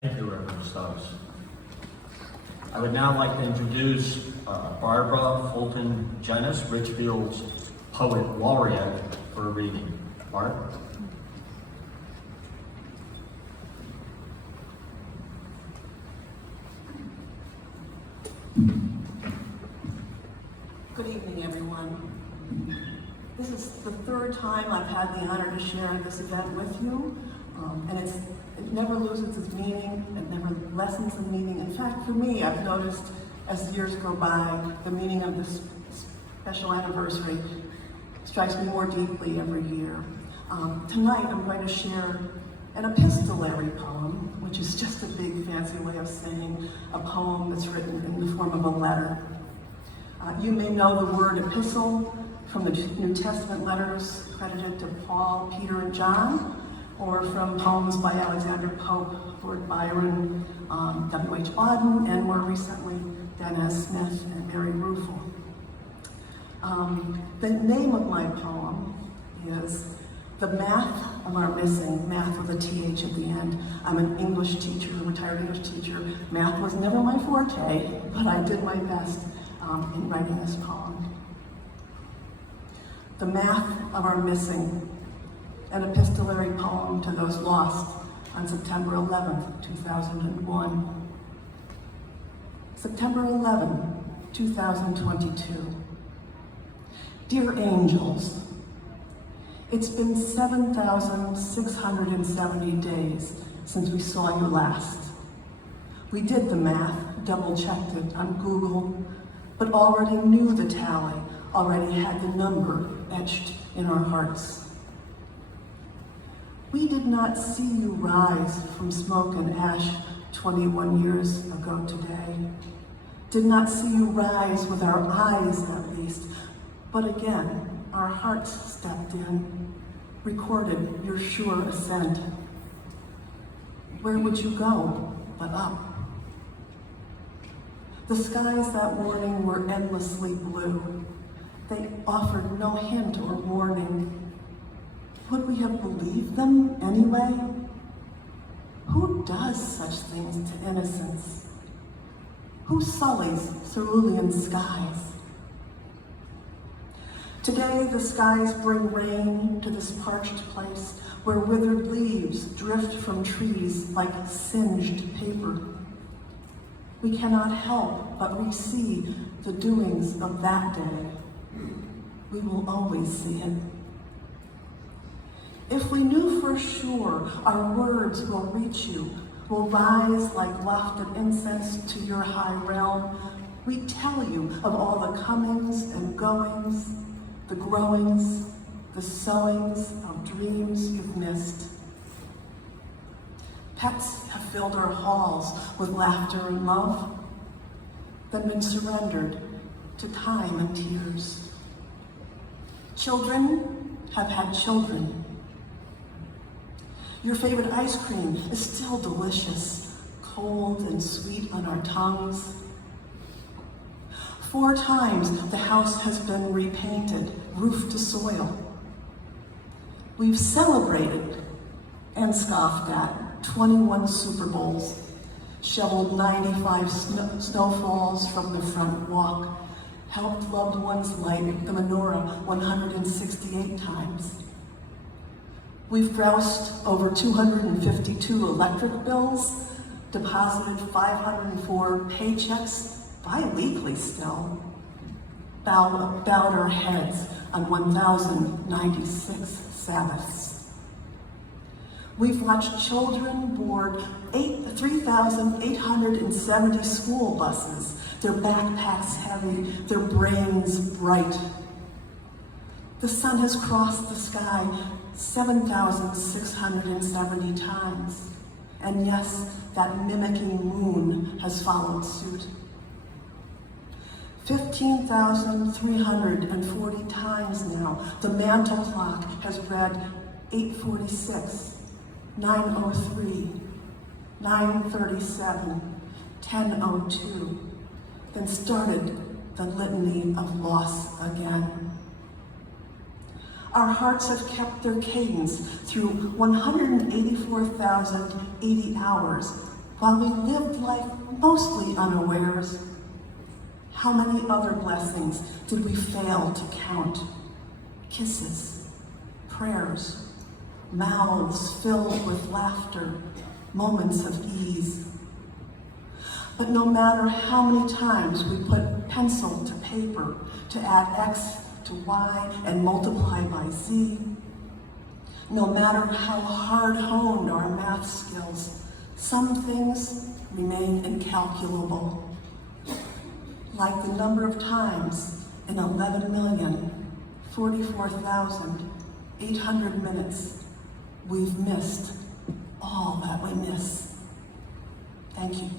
Thank you, Reverend Stubbs. I would now like to introduce Barbara Fulton Jennes, Ridgefield's Poet Laureate, for a reading. Barb? Good evening, everyone. This is the third time I've had the honor to share this event with you, and it never loses its meaning, it never lessens in meaning. In fact, for me, I've noticed as years go by, the meaning of this special anniversary strikes me more deeply every year. Tonight, I'm going to share an epistolary poem, which is just a big fancy way of saying a poem that's written in the form of a letter. You may know the word epistle from the New Testament letters credited to Paul, Peter, and John, or from poems by Alexander Pope, Lord Byron, W.H. Auden, and more recently, Dennis Smith and Mary Ruefle. The name of my poem is The Math of Our Missing, math with a TH at the end. I'm an English teacher, a retired English teacher. Math was never my forte, but I did my best in writing this poem. The Math of Our Missing, an epistolary poem to those lost on September 11th, 2001. September 11, 2022. Dear angels, it's been 7,670 days since we saw you last. We did the math, double-checked it on Google, but already knew the tally, already had the number etched in our hearts. We did not see you rise from smoke and ash 21 years ago today. Did not see you rise with our eyes at least, but again, our hearts stepped in, recorded your sure ascent. Where would you go but up? The skies that morning were endlessly blue. They offered no hint or warning. Would we have believed them anyway? Who does such things to innocence? Who sullies cerulean skies? Today the skies bring rain to this parched place where withered leaves drift from trees like singed paper. We cannot help but re-see the doings of that day. We will always see it. If we knew for sure our words will reach you, will rise like wafted incense to your high realm, we tell you of all the comings and goings, the growings, the sowings of dreams you've missed. Pets have filled our halls with laughter and love, then been surrendered to time and tears. Children have had children. Your favorite ice cream is still delicious, cold and sweet on our tongues. 4 times the house has been repainted, roof to soil. We've celebrated and scoffed at 21 Super Bowls, shoveled 95 snowfalls from the front walk, helped loved ones light the menorah 168 times. We've groused over 252 electric bills, deposited 504 paychecks bi-weekly still, bowed our heads on 1,096 Sabbaths. We've watched children board 3,870 school buses, their backpacks heavy, their brains bright. The sun has crossed the sky 7,670 times, and yes, that mimicking moon has followed suit. 15,340 times now, the mantle clock has read 8:46, 9:03, 9:37, 10:02, then started the litany of loss again. Our hearts have kept their cadence through 184,080 hours while we lived life mostly unawares, how many other blessings did we fail to count? Kisses, prayers, mouths filled with laughter, moments of ease. But no matter how many times we put pencil to paper to add X to Y and multiply by Z, no matter how hard-honed our math skills, some things remain incalculable. Like the number of times in 11,044,800 minutes we've missed all that we miss. Thank you.